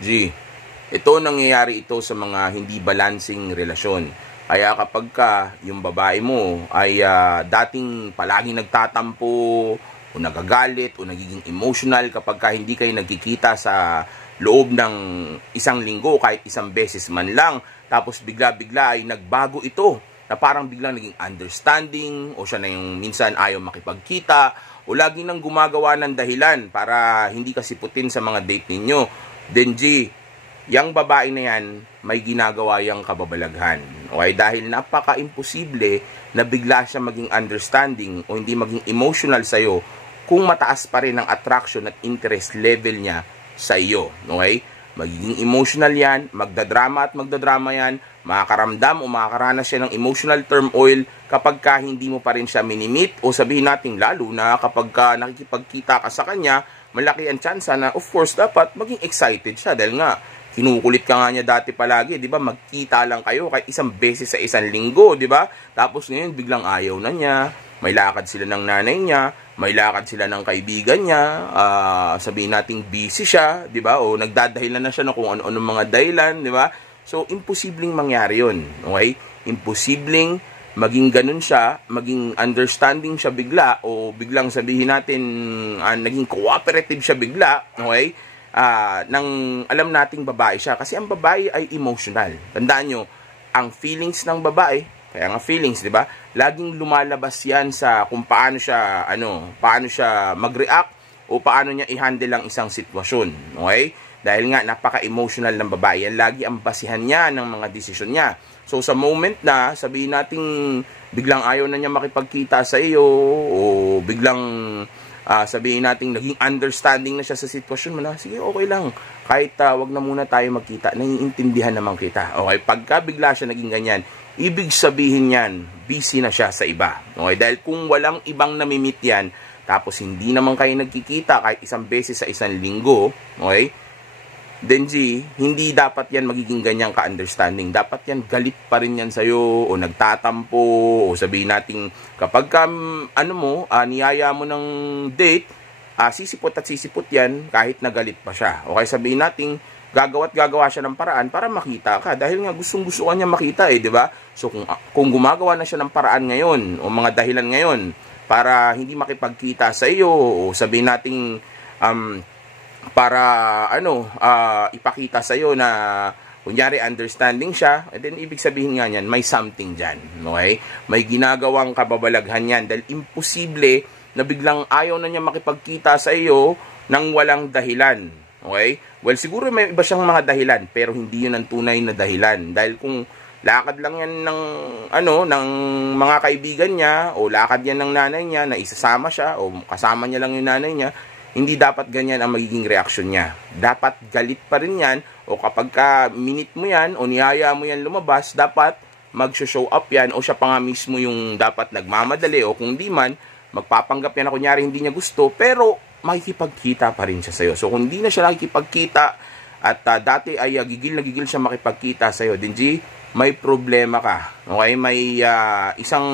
G, ito nangyayari ito sa mga hindi balancing relasyon. Kaya kapag yung babae mo ay dating palaging nagtatampo o nagagalit o nagiging emotional kapag hindi kayo nagkikita sa loob ng isang linggo kahit isang beses man lang, tapos bigla-bigla ay nagbago ito na parang biglang naging understanding o siya na yung minsan ayaw makipagkita o lagi nang gumagawa ng dahilan para hindi kasiputin sa mga date ninyo, then G, yang babae na yan may ginagawa yang kababalaghan. Okay? Dahil napaka-imposible na bigla siya maging understanding o hindi maging emotional sa'yo kung mataas pa rin ang attraction at interest level niya sa iyo. Okay? Magiging emotional yan, magdadrama at magdadrama yan, makakaramdam o makakaranas siya ng emotional turmoil kapag hindi mo pa rin siya minimit o sabihin natin lalo na kapag nakikipagkita ka sa kanya, malaki ang tsansa na of course dapat maging excited siya dahil nga kinukulit ka nga niya dati palagi, di ba? Magkita lang kayo kahit isang beses sa isang linggo, di ba? Tapos ngayon biglang ayaw na niya, may lakad sila ng nanay niya, may lakad sila ng kaibigan niya, sabihin nating busy siya, di ba? O nagdadahilan na siya ng kung ano-ano mga dahilan, di ba? So, imposibleng mangyari yun, okay? Imposibleng maging ganun siya, maging understanding siya bigla, o biglang sabihin natin, naging cooperative siya bigla, okay? Nang alam nating babae siya. Kasi ang babae ay emotional. Tandaan nyo, ang feelings ng babae, kaya nga feelings, di ba? Laging lumalabas yan sa kung paano siya, paano siya mag-react o paano niya i-handle ang isang sitwasyon. Okay? Dahil nga, napaka-emotional ng babae. Yan lagi ang basihan niya ng mga desisyon niya. So, sa moment na, sabihin nating biglang ayaw na niya makipagkita sa iyo o biglang sabihin natin naging understanding na siya sa sitwasyon mo na, sige, okay lang. Kahit wag na muna tayo magkita, naiintindihan naman kita. Okay, pagka bigla siya naging ganyan, ibig sabihin yan, busy na siya sa iba. Okay, dahil kung walang ibang namimit yan, tapos hindi naman kayo nagkikita kahit isang beses sa isang linggo, okay, then G, hindi dapat yan magiging ganyang ka-understanding. Dapat yan galit pa rin yan sa'yo o nagtatampo o sabihin natin kapag niyaya mo ng date, sisipot at sisipot yan kahit nagalit pa siya. O kaya sabihin natin gagawa siya ng paraan para makita ka dahil nga gustong-gusto niya makita di ba? So kung gumagawa na siya ng paraan ngayon o mga dahilan ngayon para hindi makipagkita sa iyo o sabihin natin para ipakita sa iyo na kunyari understanding siya, and then ibig sabihin nga niyan, may something dyan. Okay? May ginagawang kababalaghan yan dahil imposible na biglang ayaw na niya makipagkita sa iyo nang walang dahilan. Okay? Well, siguro may iba siyang mga dahilan, pero hindi yun ang tunay na dahilan. Dahil kung lakad lang yan ng ng mga kaibigan niya o lakad yan ng nanay niya na isasama siya o kasama niya lang yung nanay niya, hindi dapat ganyan ang magiging reaksyon niya. Dapat galit pa rin yan o kapag minute mo yan o niyaya mo yan lumabas, dapat mag-show up yan o siya pa nga mismo yung dapat nagmamadali o kung di man, magpapanggap yan na kunyari hindi niya gusto pero makikipagkita pa rin siya sa'yo. So kung hindi na siya nakikipagkita at dati ay gigil na gigil siya makipagkita sa'yo, then G, may problema ka. Okay? May isang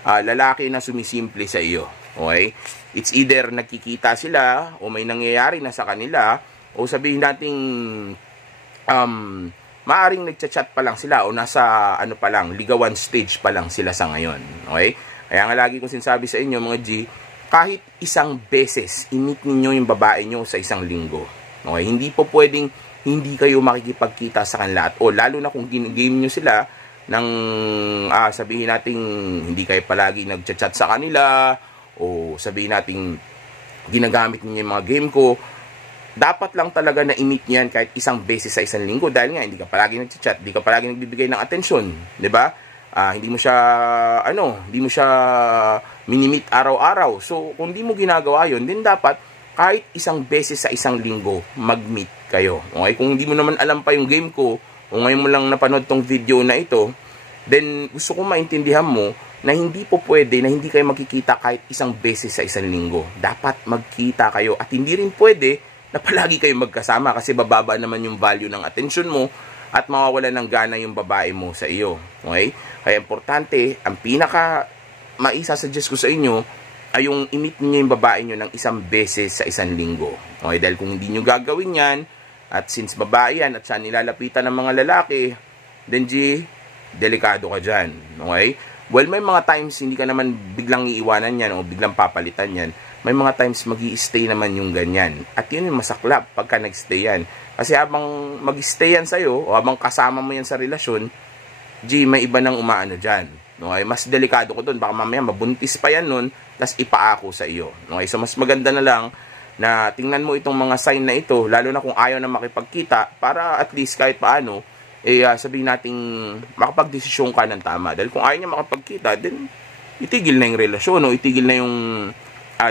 lalaki na sumisimple sa iyo. Okay? It's either nakikita sila o may nangyayari na sa kanila o sabihin nating maaring nagchat-chat pa lang sila o nasa pa lang, ligawan stage pa lang sila sa ngayon. Okay? Kaya nga lagi kong sinasabi sa inyo mga G, kahit isang beses i-meet ninyo yung babae nyo sa isang linggo. Okay? Hindi po pwedeng hindi kayo makikipagkita sa kanila o lalo na kung game nyo sila ng sabihin nating hindi kayo palagi nagchat-chat sa kanila o sabihin natin ginagamit niyo yung mga game ko, dapat lang talaga na i-meet niyan kahit isang beses sa isang linggo dahil nga hindi ka palagi nagchat-chat, hindi ka palagi nagbibigay ng atensyon, di ba? Hindi mo siya minimit araw-araw. So kung hindi mo ginagawa yon, then dapat kahit isang beses sa isang linggo mag-meet kayo. Okay? Kung hindi mo naman alam pa yung game ko o ngayon mo lang napanood tong video na ito, then gusto ko maintindihan mo na hindi po pwede na hindi kayo magkikita kahit isang beses sa isang linggo. Dapat magkita kayo at hindi rin pwede na palagi kayo magkasama kasi bababa naman yung value ng attention mo at mawawala ng gana yung babae mo sa iyo. Okay? Kaya importante, ang pinaka maisasuggest ko sa inyo ay yung i-meet niyo yung babae nyo ng isang beses sa isang linggo. Okay? Dahil kung hindi nyo gagawin yan, at since babae yan at siya nilalapitan ng mga lalaki, then G, delikado ka dyan. Okay? Well, may mga times hindi ka naman biglang iiwanan yan o biglang papalitan yan. May mga times mag-i-stay naman yung ganyan. At yun yung masaklap pagka nag-stay yan. Kasi habang mag-stay yan sa'yo o habang kasama mo yan sa relasyon, G, may iba nang umaano dyan. Okay? Mas delikado ko dun. Baka mamaya mabuntis pa yan nun, tas ipaako sa iyo. Okay? So, mas maganda na lang na tingnan mo itong mga sign na ito, lalo na kung ayaw na makipagkita, para at least kahit paano, sabihin nating makapagdesisyon ka ng tama. Dahil kung ayaw niya makapagkita, then itigil na yung relasyon o itigil na yung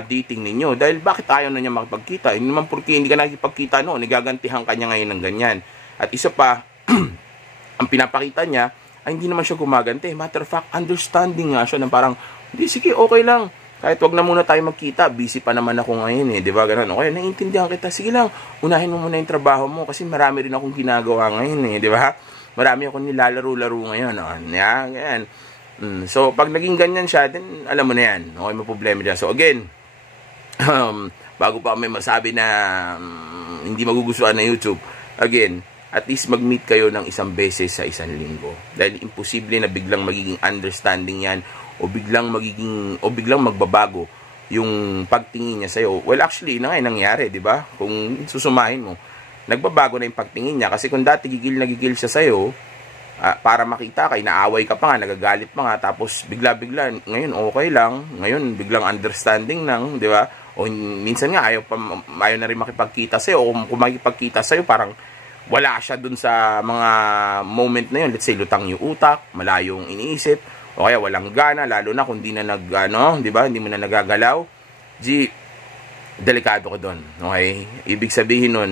dating ninyo. Dahil bakit ayaw na niya makapagkita? Hindi naman porque hindi ka nakikipagkita noon, nagagantihan ka niya ngayon ng ganyan. At isa pa, ang pinapakita niya, ay hindi naman siya gumaganti. Matter of fact, understanding nga siya na parang, hindi, sige, okay lang. Kahit wag na muna tayo magkita, busy pa naman ako ngayon di ba? Ganun. Okay, naiintindihan kita. Sige lang, unahin mo muna yung trabaho mo kasi marami rin akong ginagawa ngayon di ba? Marami akong nilalaro-laro ngayon. Yan. So, pag naging ganyan siya, then alam mo na yan. Okay, may problema dyan. So, again, bago pa may masabi na hindi magugustuhan na YouTube, again, at least mag-meet kayo ng isang beses sa isang linggo. Dahil imposible na biglang magiging understanding yan o biglang magbabago yung pagtingin niya sa'yo. Well, actually, na nga nangyari, di ba? Kung susumahin mo, nagbabago na yung pagtingin niya. Kasi kung dati gigil na gigil siya sa'yo, para makita ka, inaaway ka pa nga, nagagalit pa nga, tapos bigla-bigla, ngayon okay lang, ngayon biglang understanding lang, di ba? O minsan nga, ayaw na rin makipagkita sa'yo, o kung makipagkita sa'yo, parang wala siya dun sa mga moment na yun. Let's say, lutang yung utak, malayong iniisip, o kaya walang gana, lalo na kung di na di ba? Hindi mo na nagagalaw. G, delikado ko doon. Okay? Ibig sabihin nun,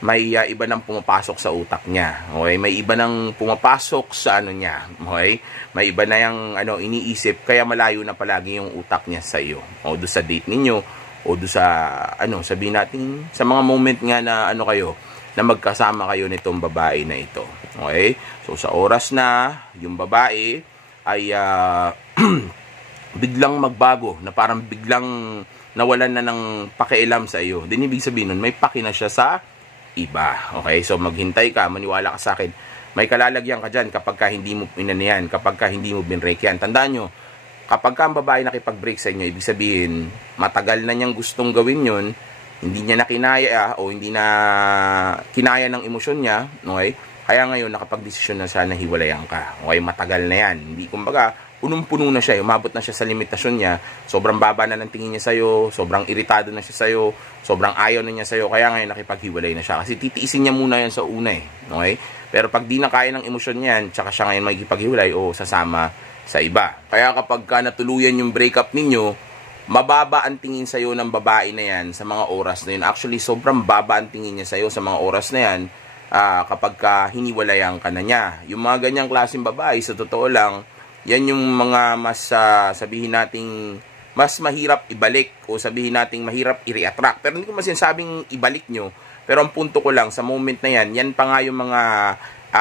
may iba nang pumapasok sa utak niya. Okay? May iba nang pumapasok sa niya. Okay? May iba na yung iniisip, kaya malayo na palagi yung utak niya sa iyo. O do sa date ninyo, o do sa sabihin natin sa mga moment nga na kayo, na magkasama kayo nitong babae na ito. Okay? So sa oras na yung babae ay biglang magbago, na parang biglang nawalan na ng pakialam sa iyo. Din ibig sabihin nun, may paki na siya sa iba. Okay? So maghintay ka, maniwala ka sa akin. May kalalagyan ka dyan kapag ka hindi mo inanihan, kapag ka hindi mo binrake yan. Tandaan nyo, kapag ka ang babae nakipag-break sa inyo, ibig sabihin, matagal na niyang gustong gawin yun, hindi niya na kinaya o hindi na kinaya ng emosyon niya, okay? Kaya ngayon nakapag-desisyon na siya na hiwalayan ka. Okay, matagal na yan. Hindi, kumbaga, punong-puno na siya. Umabot na siya sa limitasyon niya. Sobrang baba na ng tingin niya sa'yo. Sobrang iritado na siya sa'yo. Sobrang ayaw na niya sa'yo. Kaya ngayon nakipaghiwalay na siya. Kasi titiisin niya muna yan sa una Okay? Pero pag di na kaya ng emosyon niyan, tsaka siya ngayon makikipaghiwalay o sasama sa iba. Kaya kapag ka natuluyan yung breakup ninyo, mababa ang tingin sa'yo ng babae na yan sa mga oras na yun. Actually, sobrang baba ang tingin niya sa'yo sa mga oras na yan kapag ka hiniwalayan ka na niya. Yung mga ganyang klaseng babae, sa totoo lang, yan yung mga mas sabihin nating mas mahirap ibalik o sabihin nating mahirap i-reattract. Pero hindi ko masasabing ibalik nyo. Pero ang punto ko lang, sa moment na yan, yan pa nga yung mga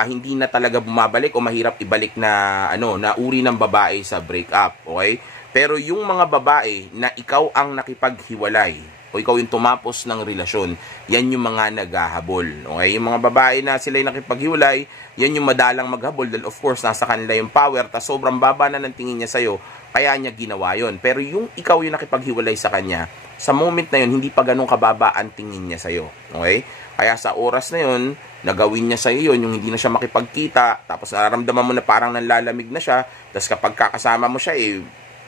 hindi na talaga bumabalik o mahirap ibalik na na uri ng babae sa breakup. Okay? Pero yung mga babae na ikaw ang nakipaghiwalay o ikaw yung tumapos ng relasyon, yan yung mga naghahabol. Okay? Yung mga babae na sila yung nakipaghiwalay, yan yung madalang maghabol dahil of course nasa kanila yung power, tas sobrang baba na ng tingin niya sa'yo, kaya niya ginawa yon. Pero yung ikaw yung nakipaghiwalay sa kanya, sa moment na yun, hindi pa ganun kababa ang tingin niya sa'yo. Okay? Kaya sa oras na yun, nagawin niya sa'yo yun, yung hindi na siya makipagkita, tapos nararamdaman mo na parang nanlalamig na siya, tapos kapag kakasama mo siya,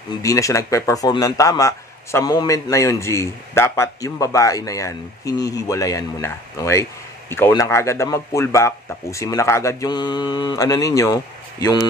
hindi na siya nagpe-perform ng tama, sa moment na yun, G, dapat yung babae na yan, hinihiwalayan mo na. Okay? Ikaw na kagad ang mag-pull back, tapusin mo na kagad yung, ninyo, yung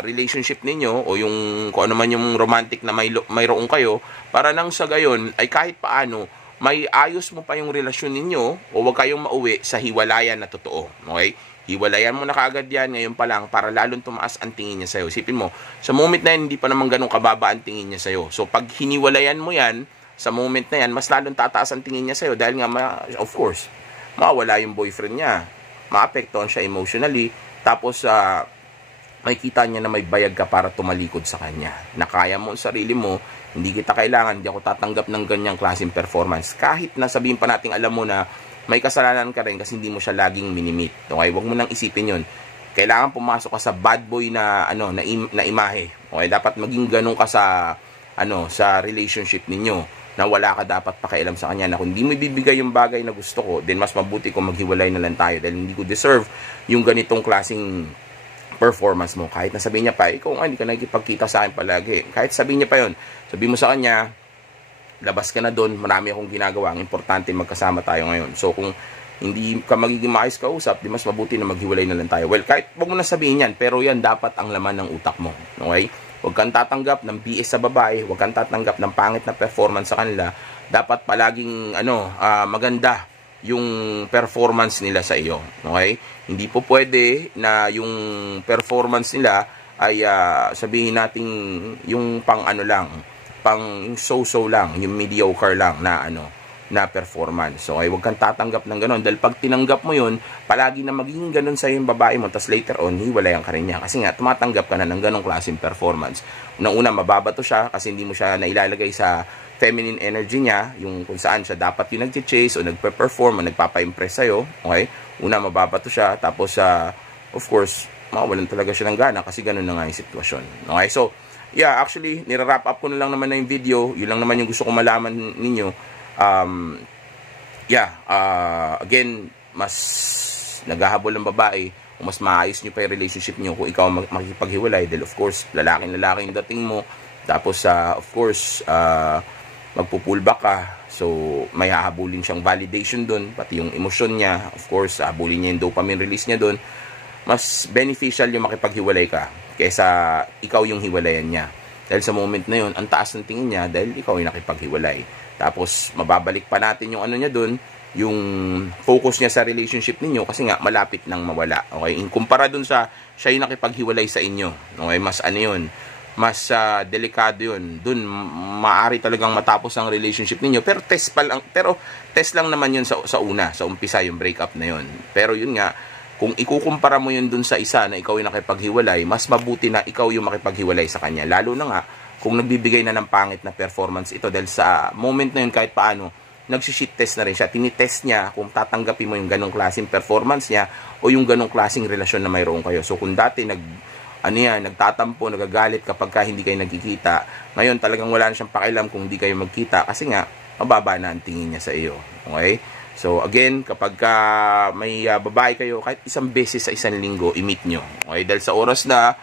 relationship ninyo, o yung, kung ano man yung romantic na mayroon kayo, para nang sa gayon, ay kahit paano, may ayos mo pa yung relasyon ninyo, o wag kayong mauwi sa hiwalayan na totoo. Okay? Hiwalayan mo na kagad yan ngayon pa lang para lalong tumaas ang tingin niya sa'yo. Isipin mo, sa moment na yan, hindi pa naman ganun kababa ang tingin niya sa'yo. So, pag hiniwalayan mo yan, sa moment na yan, mas lalong tataas ang tingin niya sa'yo dahil nga, of course, mawala yung boyfriend niya. Maapektuhan siya emotionally. Tapos, makikita niya na may bayag ka para tumalikod sa kanya. Na kaya mo ang sarili mo, hindi kita kailangan, hindi ako tatanggap ng ganyang klaseng performance. Kahit na sabihin pa natin, alam mo na may kasalanan ka rin kasi hindi mo siya laging minimit. Okay? Huwag mo nang isipin yun. Kailangan pumasok ka sa bad boy na na imahe. Okay? Dapat maging ganun ka sa sa relationship ninyo, na wala ka dapat pakialam sa kanya, na kung hindi mo ibibigay yung bagay na gusto ko, then mas mabuti kung maghiwalay na lang tayo dahil hindi ko deserve yung ganitong klaseng performance mo. Kahit na sabihin niya pa, ikaw hindi ka nagkipagkita sa akin palagi. Kahit sabihin niya pa yun, sabihin mo sa kanya, labas ka na doon, marami akong ginagawa, ang importante magkasama tayo ngayon. So kung hindi ka magiging maayos kausap, di mas mabuti na maghiwalay na lang tayo. Well, kahit wag mo na sabihin yan, pero yan dapat ang laman ng utak mo. Okay? Huwag kang tatanggap ng BS sa babae, huwag kang tatanggap ng pangit na performance sa kanila. Dapat palaging maganda yung performance nila sa iyo. Okay? Hindi po pwede na yung performance nila ay sabihin natin yung pang pang so-so lang, yung mediocre lang na performance. So, huwag kang tatanggap ng ganun. Dahil pag tinanggap mo yun, palagi na magiging ganun sa yung babae mo, tapos later on, hiwalayan ka rin niya. Kasi nga, tumatanggap ka na ng ganung klaseng performance. Unang-una, mababato siya kasi hindi mo siya nailalagay sa feminine energy niya, yung kung saan siya dapat yung nag-chase o nagpe-perform o nagpapa-impress sa'yo. Okay? Una, mababato siya. Tapos, of course, mawalan talaga siya ng gana kasi ganun na nga yung sitwasyon. Okay? So, yeah, actually, nire-wrap up ko na lang naman na yung video. Yun lang naman yung gusto ko malaman ninyo. Again, mas naghahabol ng babae o mas maayos nyo pa yung relationship nyo kung ikaw makikipaghiwalay. Dahil of course, lalaki yung dating mo. Tapos, of course, magpupullback ka. So, may hahabulin siyang validation dun. Pati yung emosyon niya. Of course, hahabulin niya yung dopamine release niya dun. Mas beneficial yung makipaghiwalay ka kaysa ikaw yung hiwalayan niya. Dahil sa moment na yun, ang taas ng tingin niya dahil ikaw yung nakipaghiwalay. Tapos, mababalik pa natin yung niya dun, yung focus niya sa relationship ninyo kasi nga, malapit nang mawala. Okay? Kumpara dun sa siya yung nakipaghiwalay sa inyo. Okay? Mas yun, mas delikado yun. Dun, maaari talagang matapos ang relationship ninyo. Pero test lang naman yun sa umpisa, yung breakup na yun. Pero yun nga, kung ikukumpara mo yun dun sa isa na ikaw yung nakipaghiwalay, mas mabuti na ikaw yung makipaghiwalay sa kanya. Lalo na nga, kung nagbibigay na ng pangit na performance ito dahil sa moment na yun kahit paano, nagsishit test na rin siya. Tinitest niya kung tatanggapin mo yung ganong klaseng performance niya o yung ganong klaseng relasyon na mayroon kayo. So kung dati nagtatampo, nagagalit kapag hindi kayo nagkikita, ngayon talagang wala na siyang pakialam kung hindi kayo magkita kasi nga, mababa na ang tingin niya sa iyo. Okay? So again, kapag may babae kayo, kahit isang beses sa isang linggo, i-meet nyo. Okay? Dahil sa oras na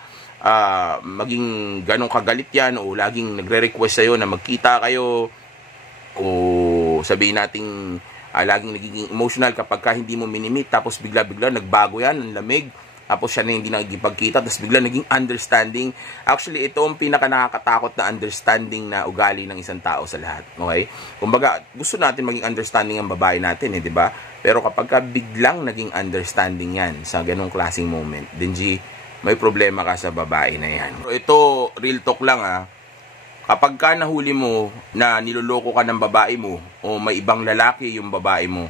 maging ganong kagalit yan o laging nagre-request sa'yo na magkita kayo o sabihin natin laging nagiging emotional kapag hindi mo minimit tapos bigla-bigla nagbago yan, ang lamig, tapos siya na hindi nagipagkita tapos bigla naging understanding. Actually, ito ang pinaka nakakatakot na understanding na ugali ng isang tao sa lahat. Okay? Kumbaga, gusto natin maging understanding ang babae natin, di ba? Pero kapag biglang naging understanding yan sa ganong klaseng moment, then may problema ka sa babae na yan. So, ito, real talk lang kapag nahuli mo na niloloko ka ng babae mo o may ibang lalaki yung babae mo,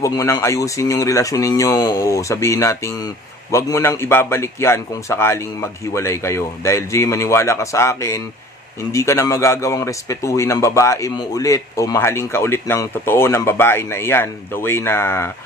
wag mo nang ayusin yung relasyon ninyo o sabihin nating wag mo nang ibabalik yan kung sakaling maghiwalay kayo. Dahil maniwala ka sa akin, hindi ka na magagawang respetuhin ng babae mo ulit o mahalin ka ulit ng totoo ng babae na iyan, the way na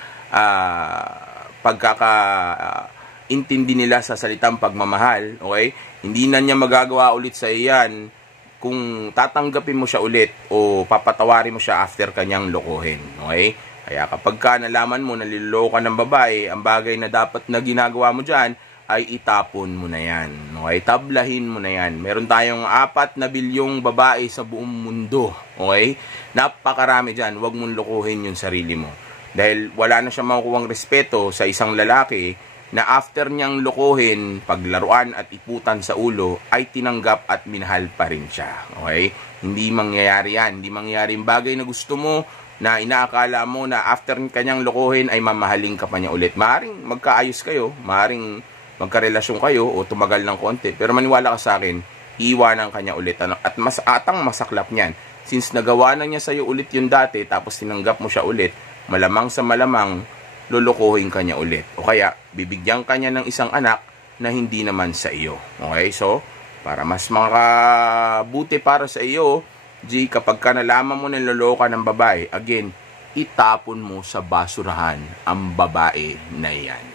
intindi nila sa salitang pagmamahal, okay? Hindi na niya magagawa ulit sa iyan kung tatanggapin mo siya ulit o papatawarin mo siya after kanyang lokohin, okay? Kaya kapag nalaman mo na niloloko ka ng babae, ang bagay na dapat na ginagawa mo dyan ay itapon mo na yan, okay? Tablahin mo na yan. Meron tayong 4 na bilyong babae sa buong mundo, okay? Napakarami dyan, huwag mong lokohin yung sarili mo. Dahil wala na siyang makukuhang respeto sa isang lalaki na after niyang lokohin, paglaruan at iputan sa ulo, ay tinanggap at minahal pa rin siya. Okay? Hindi mangyayari yan. Hindi mangyayari yung bagay na gusto mo, na inaakala mo na after kanyang lokohin ay mamahalin ka pa niya ulit. Maaring magkaayos kayo, maaring magkarelasyon kayo o tumagal ng konti. Pero maniwala ka sa akin, iiwanan kanya ulit. At atang masaklap niyan. Since nagawa na niya sa'yo ulit yung dati, tapos tinanggap mo siya ulit, malamang sa malamang, lulukuhin ka niya ulit. O kaya, bibigyan ka niya ng isang anak na hindi naman sa iyo. Okay? So, para mas makabuti para sa iyo, kapag nalaman mo na niloloko ka ng babae, again, itapon mo sa basurahan ang babae na yan.